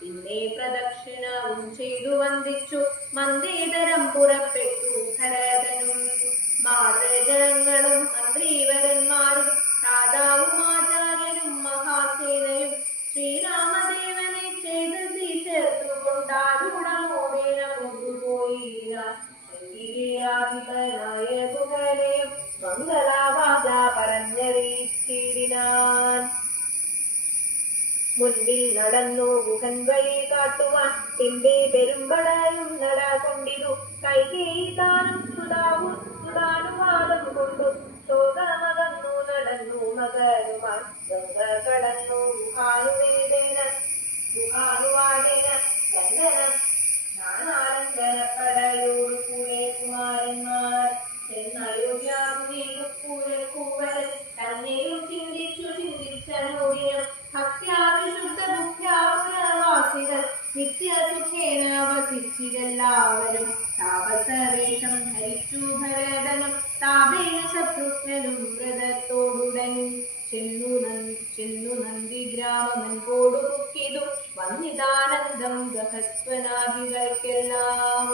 പിന്നെ പ്രദക്ഷിണവും ചെയ്തു വന്ദിച്ചു മന്ദേതരം പുറപ്പെട്ടു ഭരതനും. മാതൃജനങ്ങളും മന്ത്രിവരന്മാരും രാജാവും ആചാര്യനും മഹാസേനയും ശ്രീരാമദേവനെ ചെയ്തി ചേർത്തുകൊണ്ടാരൂഢമോദേന കൊണ്ടുപോയിനാൻ. ഗുഹരെയും മംഗളവാച പറഞ്ഞറിയിച്ചിടിനാൻ. മുൻപിൽ നടന്നു ഗുഹൻ വഴി കാട്ടുവാൻ പിമ്പെ പെരുമ്പടയും നടകൊണ്ടിരു. കൈകേയി താനും സുതാനുവാദം കൊണ്ടു ശോകമകന്നു നടന്നു മകരുമാൻ. ഗംഗ കടന്നു ഗുഹാനുവാദേന ഗന്ധനം നാനാലങ്കനപ്പടയോടു കൂടെ കുമാരന്മാർ ചെന്നയോധ്യാപുരി കൂവരൻ തന്നെയും ചിന്തിച്ചനോടിനം. ഭക്ത്യാവിശുദ്ധ ബുദ്ധ്യാപുരവാസികൾ നിത്യസുഖേന വസിച്ചിരെല്ലാവരും. താപസവേഷം ധരിച്ചു ഭരതനും താപേന ശത്രുഘ്നനും വ്രതത്തോടുടൻ ചെന്നു നന്ദി ഗ്രാമമൻ കൊടുക്കിതു വന്നിതാനന്ദം ഗഹസ്വനാദികൾക്കെല്ലാം.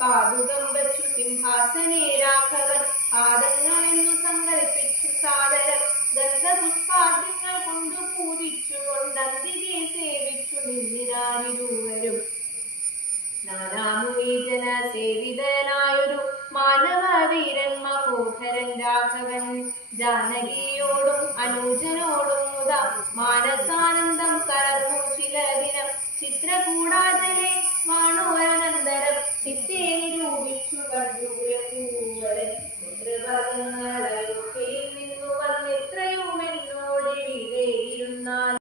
പാതുകം വച്ചു സിംഹാസനേ രാഘവൻ പാദങ്ങളെന്നു സങ്കൽപ്പിച്ചു സാദരം. ഗന്ധപുഷ്പാദ്യങ്ങൾ കൊണ്ടു പൂജിച്ചു കൊണ്ടന്തികെ സേവിച്ചു നിന്നിരാനിരുവരും. നാനാമുനീജന സേവിതനായൊരു മാനവവീരൻ മഹോധരൻ രാഘവൻ. ജാനകിയോടും അനുജനോടും മുത മാനസാനന്ദം കലർന്നു ചില ദിനം. ചിത്രകൂടാ